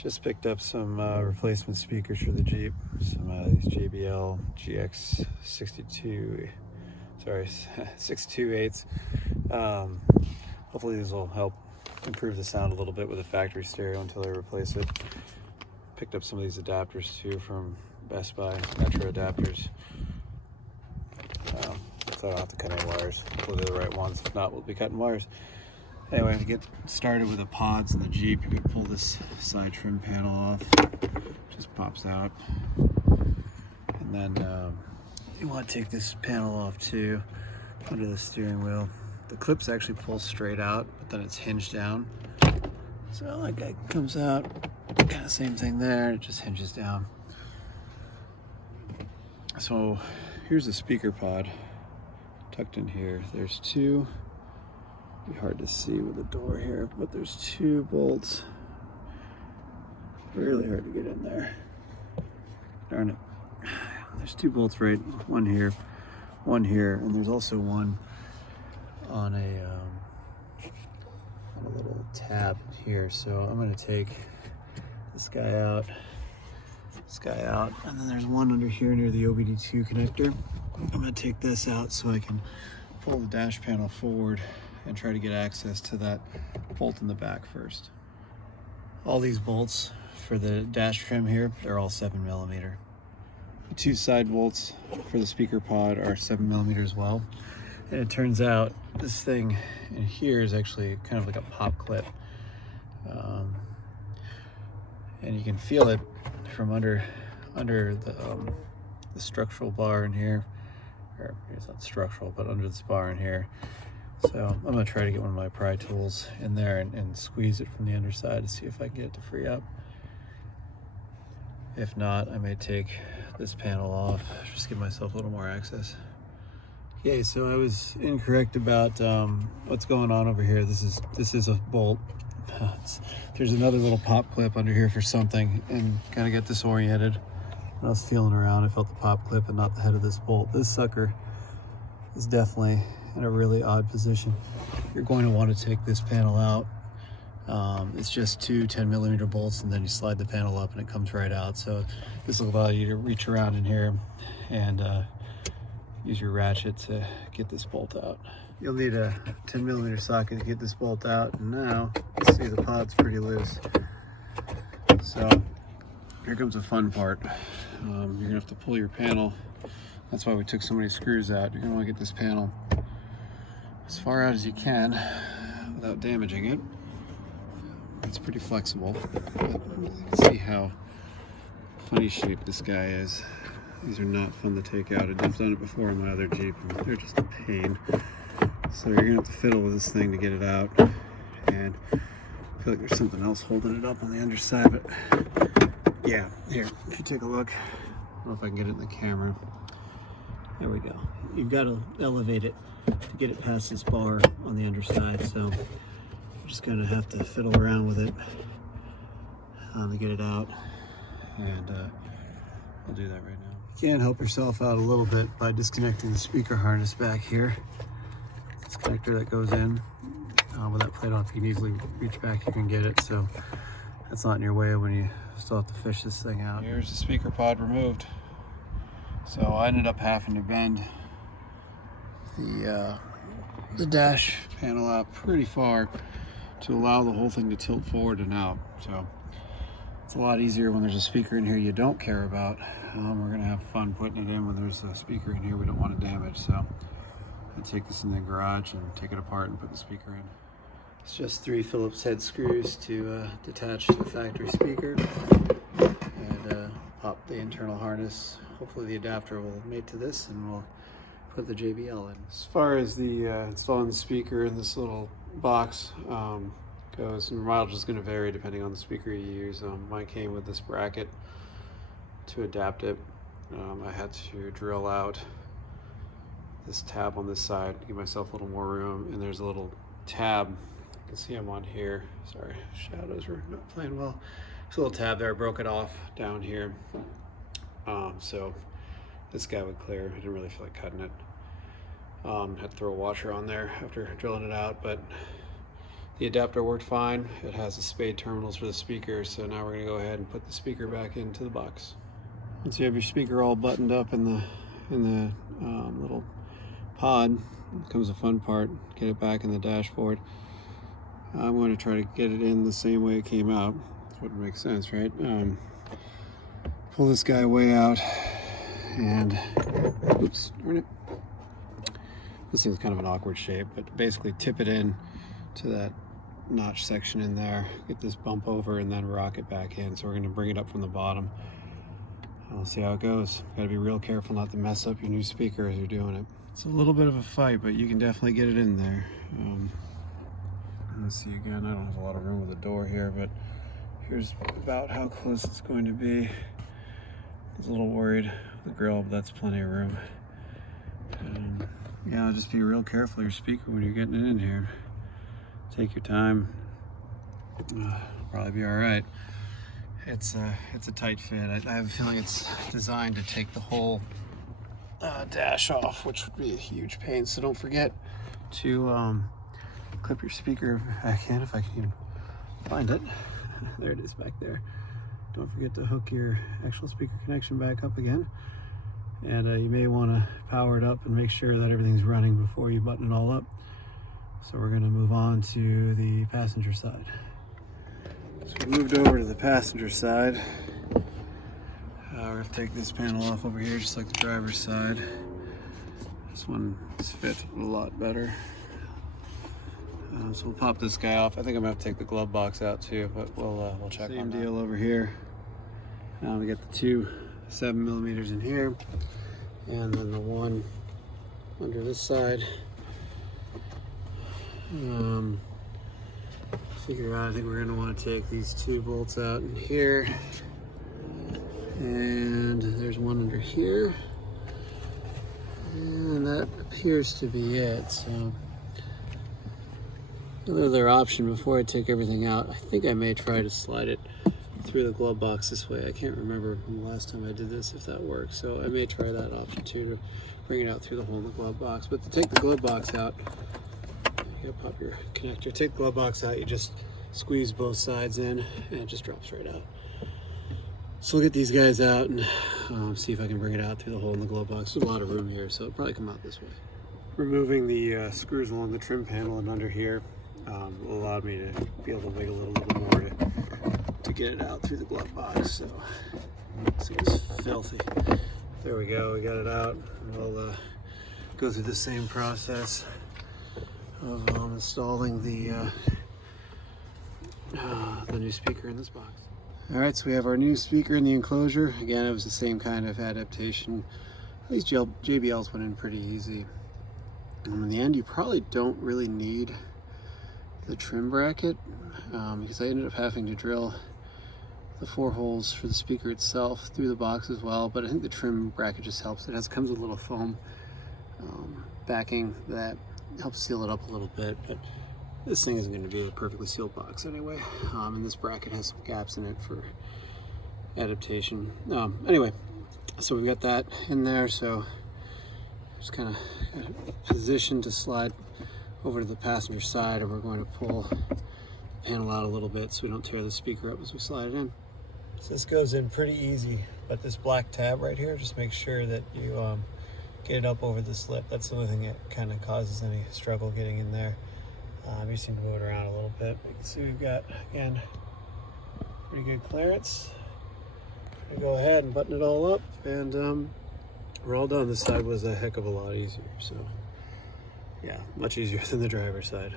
Just picked up some replacement speakers for the Jeep. Some these JBL GX 628s. Hopefully these will help improve the sound a little bit with the factory stereo until I replace it. Picked up some of these adapters too from Best Buy, Metro adapters. So I don't have to cut any wires. Hopefully they're the right ones. If not, we'll be cutting wires. Anyway, to get started with the pods in the Jeep, you can pull this side trim panel off. Just pops out. And then you want to take this panel off too, under the steering wheel. The clips actually pull straight out, but then it's hinged down. So that guy comes out, kind of same thing there, it just hinges down. So here's the speaker pod tucked in here. There's two. Be hard to see with the door here, but there's two bolts. Really hard to get in there. Darn it. There's two bolts, right? One here, and there's also one on a little tab here. So I'm going to take this guy out, and then there's one under here near the OBD2 connector. I'm going to take this out so I can pull the dash panel forward and try to get access to that bolt in the back first. All these bolts for the dash trim here, they're all 7mm. The two side bolts for the speaker pod are 7mm as well. And it turns out this thing in here is actually kind of like a pop clip. And you can feel it from under the structural bar in here. Or it's not structural, but under this bar in here. So I'm going to try to get one of my pry tools in there and squeeze it from the underside to see if I can get it to free up. If not, I may take this panel off, just give myself a little more access. Okay, so I was incorrect about what's going on over here. This is a bolt. There's another little pop clip under here for something, and kind of got disoriented. I was feeling around, I felt the pop clip and not the head of this bolt. This sucker is definitely in a really odd position. You're going to want to take this panel out. It's just two 10mm bolts, and then you slide the panel up and it comes right out. So this will allow you to reach around in here and use your ratchet to get this bolt out. You'll need a 10mm socket to get this bolt out, and now you see the pod's pretty loose. So here comes the fun part. You're gonna have to pull your panel. That's why we took so many screws out. You're gonna want to get this panel as far out as you can without damaging it. It's pretty flexible. You can see how funny shaped this guy is. These are not fun to take out. I've done it before in my other Jeep, and they're just a pain. So you're gonna have to fiddle with this thing to get it out. And I feel like there's something else holding it up on the underside, but yeah, here, if you take a look, I don't know if I can get it in the camera. There we go. You've got to elevate it to get it past this bar on the underside. So I'm just gonna have to fiddle around with it to get it out, and I'll do that right now. You can help yourself out a little bit by disconnecting the speaker harness back here. This connector that goes in with that plate off, you can easily reach back, you can get it, so that's not in your way when you still have to fish this thing out. Here's the speaker pod removed. So I ended up having to bend the dash panel out pretty far to allow the whole thing to tilt forward and out. So it's a lot easier when there's a speaker in here you don't care about. We're gonna have fun putting it in when there's a speaker in here we don't want to damage. So I take this in the garage and take it apart and put the speaker in. It's just 3 Phillips head screws to detach the factory speaker and pop the internal harness. Hopefully the adapter will mate to this, and we'll put the JBL in. As far as the installing the speaker in this little box goes, the mileage is going to vary depending on the speaker you use. Mine came with this bracket to adapt it. I had to drill out this tab on this side to give myself a little more room, and there's a little tab. You can see I'm on here. Sorry, shadows were not playing well. There's a little tab there. I broke it off down here. So this guy would clear. I didn't really feel like cutting it. Had to throw a washer on there after drilling it out, but The adapter worked fine. It has the spade terminals for the speaker, so now we're going to go ahead and put the speaker back into the box. Once you have your speaker all buttoned up in the little pod, comes the fun part, get it back in the dashboard. I'm going to try to get it in the same way it came out. That would make sense, right? Pull this guy way out and, oops, darn it. This thing's kind of an awkward shape, but basically tip it in to that notch section in there, get this bump over, and then rock it back in. So we're going to bring it up from the bottom. We'll see how it goes. Got to be real careful not to mess up your new speaker as you're doing it. It's a little bit of a fight, but you can definitely get it in there. Let's see again. I don't have a lot of room with the door here, but here's about how close it's going to be. I was a little worried with the grill, but that's plenty of room. Yeah, just be real careful of your speaker when you're getting it in here. Take your time. Probably be all right. It's a tight fit. I have a feeling it's designed to take the whole dash off, which would be a huge pain. So don't forget to clip your speaker back in, if I can even find it. There it is back there. Don't forget to hook your actual speaker connection back up again. And you may want to power it up and make sure that everything's running before you button it all up. So we're going to move on to the passenger side. So we moved over to the passenger side. We're going to take this panel off over here just like the driver's side. This one is fit a lot better. So we'll pop this guy off. I think I'm going to have to take the glove box out too, but we'll check on that. Same deal over here. We got the two 7mm in here, and then the one under this side. Figure out, I think we're going to want to take these two bolts out in here, and there's one under here, and that appears to be it. So another option before I take everything out, I think I may try to slide it through the glove box this way. I can't remember from the last time I did this if that works, so I may try that option too, to bring it out through the hole in the glove box. But to take the glove box out, you gotta pop your connector. Take the glove box out, you just squeeze both sides in and it just drops right out. So we'll get these guys out and see if I can bring it out through the hole in the glove box. There's a lot of room here, so it'll probably come out this way. Removing the screws along the trim panel and under here will allow me to be able to wiggle it a little more to get it out through the glove box. So it's filthy. There we go, we got it out. We'll go through the same process of installing the new speaker in this box. All right, so we have our new speaker in the enclosure. Again, it was the same kind of adaptation. These JBLs went in pretty easy. In the end, you probably don't really need the trim bracket because I ended up having to drill the 4 holes for the speaker itself through the box as well, but I think the trim bracket just helps. It comes with a little foam backing that helps seal it up a little bit, but this thing isn't going to be a perfectly sealed box anyway, and this bracket has some gaps in it for adaptation. Anyway, so we've got that in there, so just kind of positioned to slide over to the passenger side, and we're going to pull the panel out a little bit so we don't tear the speaker up as we slide it in. So this goes in pretty easy, but this black tab right here, just make sure that you get it up over the slip. That's the only thing that kind of causes any struggle getting in there. You just need to move it around a little bit. You can see we've got, again, pretty good clearance. We go ahead and button it all up, and we're all done. This side was a heck of a lot easier. So yeah, much easier than the driver's side.